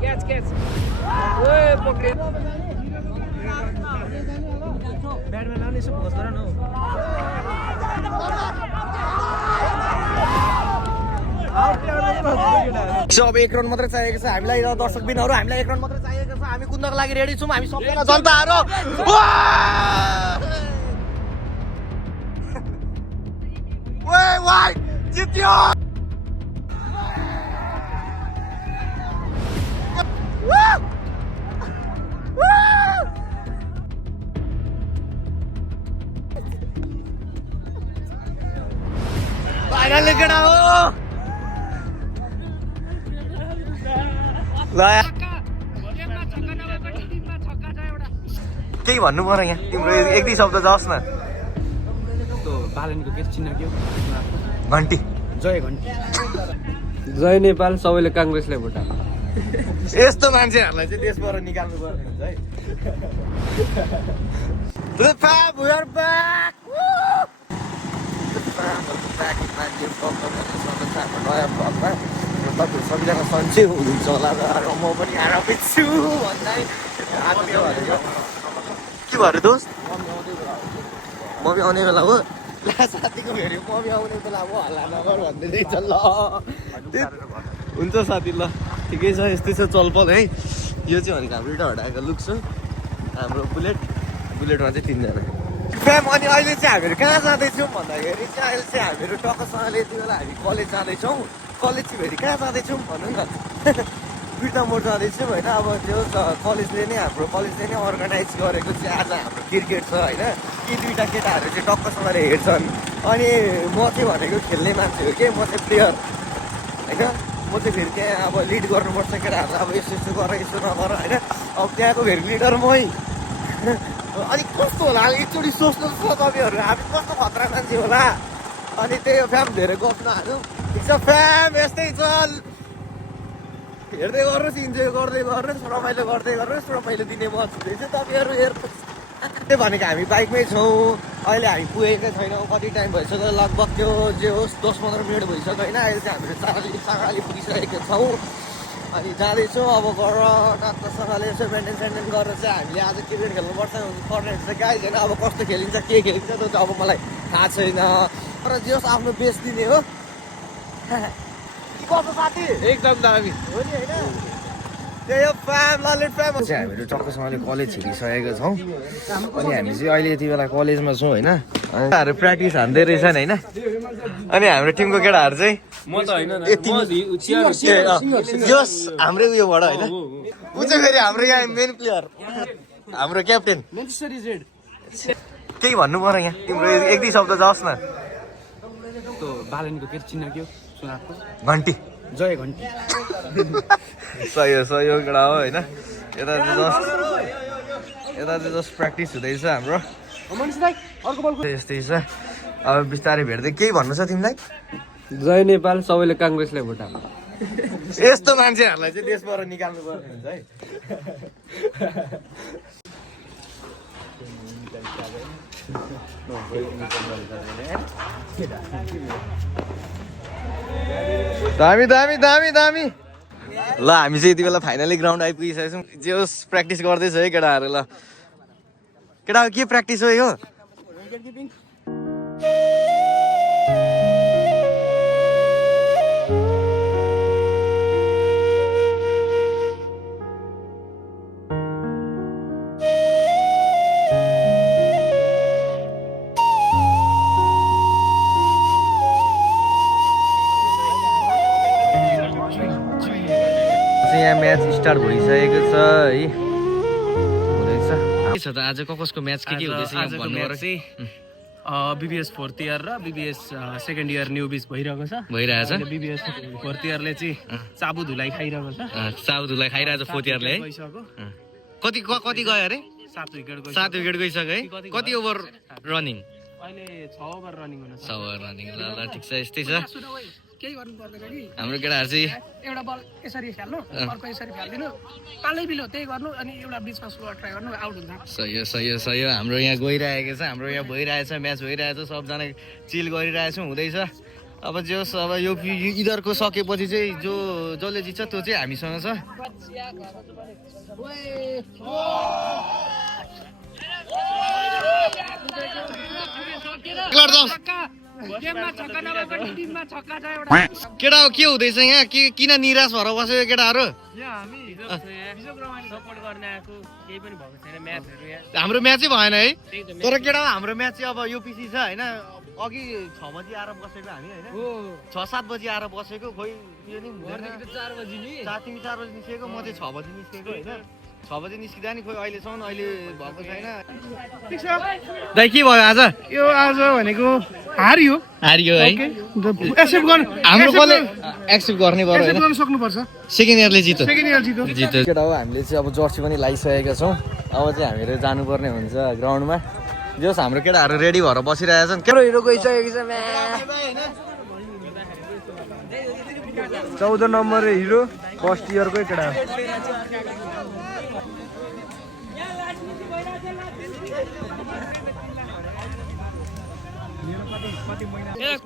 Catch. Pocket. Batman आउने यसो focus गर न अब 1 रन मात्रै चाहिएको छ हामीलाई र दर्शक बिनहरु हामीलाई 1 रन मात्रै चाहिएको छ हामी कुद्नको लागि रेडी छौं हामी सबैजना जनताहरु ओए वाइ जित्यो फाइनली केटा हो केही भन्नु पर्यो यहाँ तिम्रो एक दुई शब्द जाओस् न बालनको के चिन्ह के हो घन्टी जय घन्टी जय नेपाल सबैले कांग्रेसलाई भोट हाल्नु यस्तो मान्छेहरुलाई चाहिँ देशबाट निकाल्नु पर्ने हुन्छ है The fam, we are back! Woo! The fam, we're back in my new program. It's on the time for नयाँ vlogमा तपाईहरु सबैजना सन्चै हुनुहुन्छ होला र म पनि आरामै छु भन्दै के भयो दोस्त मम्मी आउने बेला हो ला साथीको हेर्यो मम्मी आउने बेला हो हल्ला नगर भन्दै दिन्छ ल हुन्छ साथी ल ठिकै छ यस्तै छ चलपल है यो चाहिँ भनेको हाम्रो एउटा हटाएको लुक छ हाम्रो बुलेटमा चाहिँ 3 जना फ्याम अनि अहिले चाहिँ हामीहरू कहाँ जाँदैछौँ भन्दाखेरि चाहिँ अहिले चाहिँ हामीहरू टक्कसँगले यति बेला हामी कलेज जाँदैछौँ कलेज चाहिँ फेरि कहाँ जाँदैछौँ भनौँ न बिर्ता मोड जाँदैछौँ होइन अब त्यो कलेजले नै हाम्रो कलेजले नै अर्गनाइज गरेको चाहिँ आज हाम्रो क्रिकेट छ होइन यी दुईवटा केटाहरू चाहिँ टक्कसँगले हेर्छन् अनि म चाहिँ भनेको खेल्ने मान्छे हो कि म चाहिँ प्लेयर होइन म चाहिँ फेरि त्यहाँ अब लिड गर्नुपर्छ केटाहरूलाई अब यस्तो गर यसो नगर होइन अब त्यहाँको फेरि लिडर मै अनि कस्तो होला एकचोटि सोच्नुहोस् न तपाईँहरू हामी कस्तो खतरा मान्छे होला अनि त्यही हो फ्याम धेरै गफ नहाल्नु ठिक छ फ्याम यस्तै चल हेर्दै गर्नुहोस् इन्जोय गर्दै गर्नुहोस् रमाइलो गर्दै गर्नुहोस् रमाइलो दिने म छुँदैछु तपाईँहरू हेर्नुहोस् त्यही भनेको हामी बाइकमै छौँ अहिले हामी पुगेकै छैनौँ कति टाइम भइसक्यो लगभग त्यो जे होस् 10-15 मिनट भइसक्यो होइन अहिले चाहिँ हामीहरू सागाली पुगिसकेको छौँ अनि जाँदैछौँ अब गर टक्कसँगले यसो मेन्टेन गरेर चाहिँ हामीले आज क्रिकेट खेल्नुपर्छ पर्ने हुन्छ गाई छैन अब कस्तो खेलिन्छ के खेलिन्छ त्यो चाहिँ अब मलाई थाहा छैन तर जे होस् आफ्नो बेस्ट दिने हो साथी एकदम दामी हो नि होइन त्यही हो फ्याम ललित फ्याम चाहिँ हामीहरू टक्कसँगले कलेज छिरिसकेको छौँ अनि हामी चाहिँ अहिले यति बेला कलेजमा छौँ होइन हामीहरू प्र्याक्टिस हान्दै रहेछन् होइन अनि हाम्रो टिमको केटाहरू चाहिँ म त हैन जस हाम्रै उयोबाट होइन ऊ चाहिँ फेरि हाम्रो यहाँ मेन प्लेयर हाम्रो क्याप्टेन केही भन्नु पर्यो यहाँ तिम्रो एक दुई शब्द जाओस् न बालनको के चिन्ह के हो सुनाको घन्टी जय घन्टी सही हो केटा हो होइन यता चाहिँ जस्ट प्र्याक्टिस हुँदैछ हाम्रो यस्तै छ अब बिस्तारै भेट्दै केही भन्नु छ तिमीलाई जय नेपाल सबैले कांग्रेसलाई भोट हाल्नु यस्तो मान्छेहरूलाई चाहिँ देशबाट निकाल्नु पर्ने हुन्छ है दामी ल हामी चाहिँ यति बेला फाइनली ग्राउन्ड आइपुगिसकेको छौँ जे होस् प्र्याक्टिस गर्दैछ है केटाहरू ल केटा के प्र्याक्टिस हो यो यहाँ म्याच स्टार्ट भइसकेको छ है हुँदैछ छ त आज कसको म्याच के हुँदैछ आजको म्याच चाहिँ बीबीएस 4th इयर र बीबीएस 2nd इयर न्युबिस भइरहेको छ बीबीएस 4th इयरले चाहिँ चाबु धुलाई खाइरहेको छ 4th इयरले है कति गयो अरे 7 विकेट गइसक्यो है कति ओभर रनिङ अहिले 6 ओभर रनिङ हुन 6 ओभर रनिङ ल ठिक छ यस्तै छ केही गर्नु पर्दैन कि हाम्रो केटाहरु चाहिँ एउटा बल यसरी खेल्नु अर्को यसरी खेल्दिनु पालै बिलो त्यही गर्नु अनि एउटा बीचमा स्लोअर ट्राई गर्नु आउट हुन्छ सही हो हाम्रो यहाँ गइरहेको छ हाम्रो यहाँ भइरहेछ म्याच भइरहेछ सबजना चिल गरिरहेछौँ हुँदैछ अब जे होस् अब यो यिनीहरूको सकेपछि चाहिँ जसले जित्छ त्यो चाहिँ हामीसँग छ केटा हो के हुँदैछ यहाँ किन निराश भएर बस्यो केटाहरू हाम्रो म्याचै भएन है तर केटा हाम्रो म्याच चाहिँ अब युपिसी छ होइन अघि 6 बजी आएर बसेको हामी होइन 6-7 बजी आएर बसेको खोइ यो नि 4 बजी निस्केको म चाहिँ 6 बजी निस्केको होइन 6 बजी निस्किँदा नि खोइ अहिलेसम्म भएको छैन दाइ के भयो आज यो आज भनेको हारियो है एक्सेप्ट गर्नु हाम्रो कसले एक्सेप्ट गर्ने भयो एक्सेप्ट होइन गर्न सक्नुपर्छ सेकेन्ड इयरले जित्यो जित्यो केटा हो हामीले चाहिँ अब जर्सी पनि लगाइसकेका छौँ अब चाहिँ हामीहरू जानुपर्ने हुन्छ ग्राउन्डमा जस हाम्रो केटाहरू रेडी भएर बसिरहेछन् केटा हिरो गइसकेको छ 14 नम्बर हिरो फर्स्ट इयरकै केटा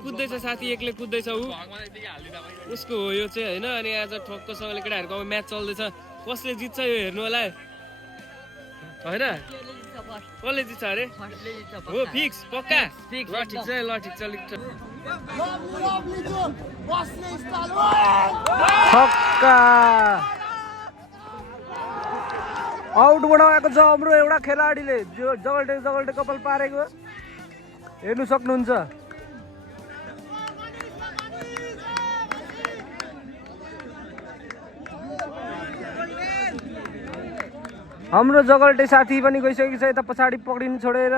कुद्दैछ साथी एक्लै कुद्दैछ उसको हो यो चाहिँ होइन अनि आज ठक्कसँगले केटाहरूको अब म्याच चल्दैछ कसले जित्छ यो हेर्नु होला होइन कसले जित्छ अरे हो फिक्स पक्का ल ठिक छ आउट बनाएको छ हाम्रो एउटा खेलाडीले जो जगल्टे कपाल पारेको हेर्नु सक्नुहुन्छ हाम्रो जगल्टे साथी पनि गइसकेको छ यता पछाडि पक्रिनु छोडेर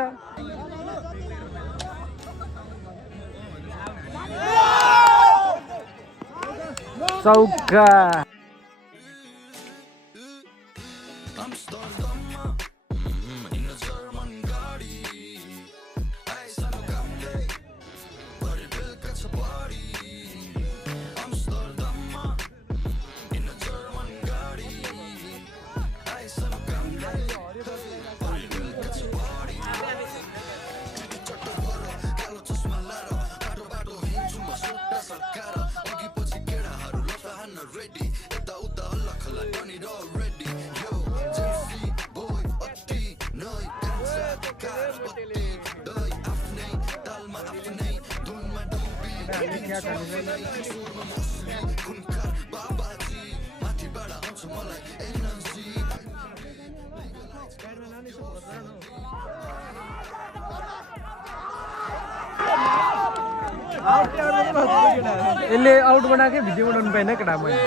चौका यसले आउट बनाएकै भिडियो बनाउनु पाएन केटा मैले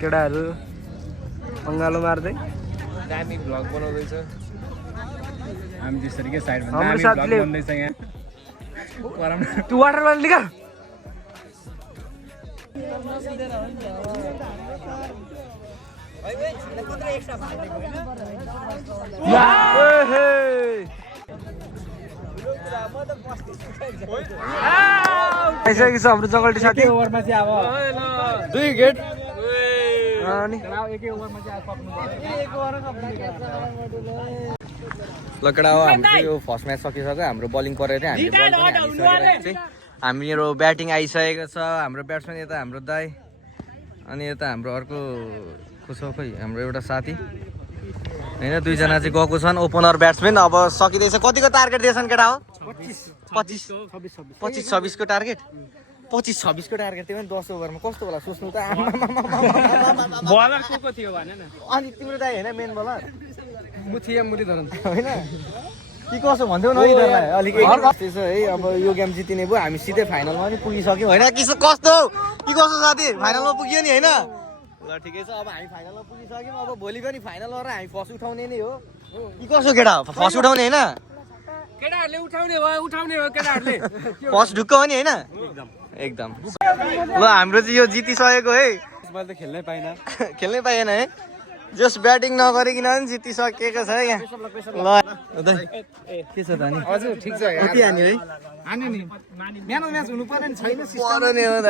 केटाहरू अङ्गालो मार्दै दामी भ्लग बनाउँदैछ हामी त्यसरी के साइडमा हाम्रो साथीले भन्दैछ यहाँ तु वाटर बाटल निकाल आइसकेको छ हाम्रो जगल्टी साथी ओभरमा चाहिँ अब 2 गेट अनि एकै ओभरमा चाहिँ ल केटा हो हाम्रो यो फर्स्ट म्याच सकिसक्यो हाम्रो बलिङ परेको थियो हामीहरू ब्याटिङ आइसकेको छ हाम्रो ब्याट्सम्यान यता हाम्रो दाई अनि यता हाम्रो अर्को कसो खोइ हाम्रो एउटा साथी होइन 2 जना चाहिँ गएको छन् ओपनर ब्याट्सम्यान अब सकिँदैछ कतिको टार्गेट दिएछन् केटा हो 25-26 को टार्गेट 25-26 को टार्गेट थियो भने 10 ओभरमा कस्तो होला सोच्नु त बलर को थियो भने न अनि तिम्रो दाइ होइन मेन बलर मुठी धरन होइन के कसो भन्थ्यौ न यिनीहरूलाई अलिक त्यसो है अब यो गेम जितिने भयो हामी सिधै फाइनलमा पनि पुगिसक्यौँ होइन कस्तो के कसो साथी फाइनलमा पुग्यो नि होइन ल ठिकै छ अब हामी फाइनलमा पुगिसक्यौँ अब भोलि पनि फाइनलमा हामी फर्स्ट उठाउने नै हो के कसो केटा फर्स्ट उठाउने होइन केटाहरूले उठाउने हो केटाहरूले फर्स्ट ढुक्क हो नि होइन एकदम ल हाम्रो चाहिँ यो जितिसकेको है मैले त खेल्नै पाएन है जस ब्याटिङ नगरिकन पनि जितिसकेको छ यहाँ ल के छ त नि हजुर ठीक छ कति हान्यो है हान्यो नि म्यान अफ म्याच हुनु पर्ने छैन पर्यो नि हो त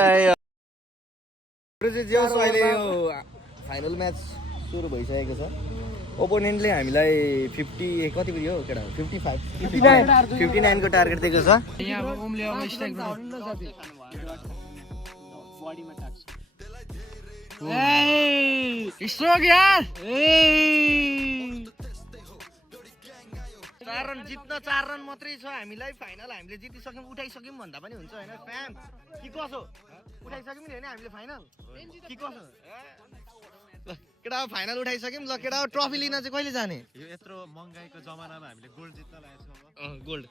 अहिले यो फाइनल म्याच सुरु भइसकेको छ ओपोनेन्टले हामीलाई 50 कति पुग्यो केटा 59 को टार्गेट दिएको छ चार रन जित्न 4 रन मात्रै छ हामीलाई फाइनल हामीले जितिसक्यौँ उठाइसक्यौँ भन्दा पनि हुन्छ हैन फ्याम के कसो उठाइसक्यौँ नि हैन हामीले फाइनल के कसो ल केटा फाइनल उठाइसक्यौँ ल केटा ट्रफी लिन चाहिँ कहिले जाने यो यत्रो महँगाईको जमानामा हामीले गोल्ड जित्न लागेको छौँ अब गोल्ड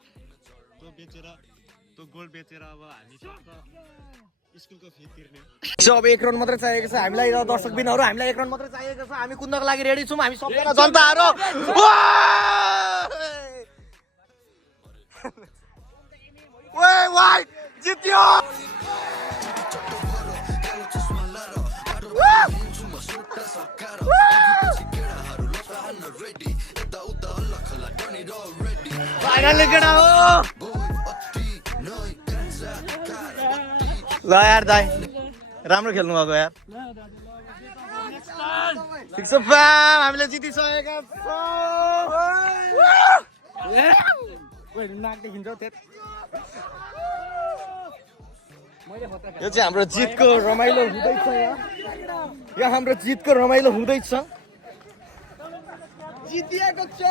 त्यो गोल्ड बेचेर अब हामी स्कुलको फी तिर्ने अब 1 रन मात्रै चाहिएको छ हामीलाई र दर्शक बिनहरु हामीलाई 1 रन मात्रै चाहिएको छ हामी कुद्नको लागि रेडी छौँ हामी सबैजना जनताहरु ओए वाइ जित्यो फाइनली केटा हो ल यार दाइ राम्रो खेल्नु भएको यार ठिक छ फ्याम हामीले जितिसकेका यो चाहिँ हाम्रो जितको रमाइलो हुँदैछ यहाँ हाम्रो जितको रमाइलो हुँदैछ जितिएको छ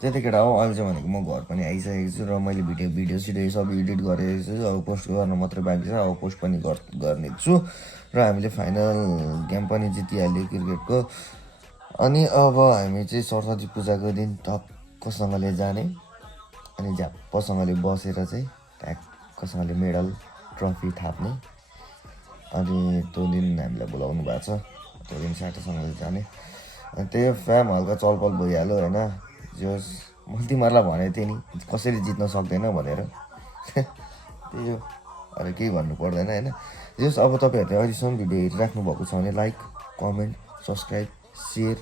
त्यति केटा हो अहिले चाहिँ भनेको म घर पनि आइसकेको छु र मैले भिडियो सबै एडिट गरेको छु अब पोस्ट गर्न मात्रै बाँकी छ अब पोस्ट पनि गर्ने छु र हामीले फाइनल गेम पनि जितिहाल्यो क्रिकेटको अनि अब हामी चाहिँ सरस्वती पूजाको दिन टक्कसँगले जाने अनि झ्याप्पसँगले बसेर चाहिँ ट्याक्कसँगले मेडल ट्रफी थाप्ने अनि त्यो दिन हामीलाई बोलाउनु भएको छ त्यो दिन साटोसँगले जाने अनि त्यही फ्याम हल्का चलपल भइहाल्यो होइन जोस् मैले तिमीहरूलाई भनेको थिएँ नि कसरी जित्न सक्दैन भनेर त्यही हो अरू केही भन्नु पर्दैन होइन जोस् अब तपाईँहरूले अहिलेसम्म भिडियो हेरिराख्नु भएको छ भने लाइक कमेन्ट सब्सक्राइब सेयर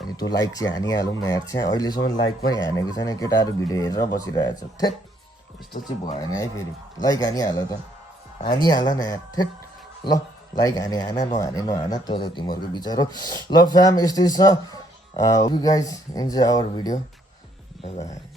अनि त्यो लाइक चाहिँ हानिहालौँ न यार चाहिँ अहिलेसम्म लाइक पनि हानेको छैन केटाहरू भिडियो हेरेर बसिरहेको छ थेट यस्तो चाहिँ भएन है फेरि लाइक हानिहाल त हानिहाल न यार थेट ल लाइक हाने नहान त्यो त तिमीहरूको विचार हो ल फ्याम यस्तै छ hope you guys enjoy our video. Bye bye.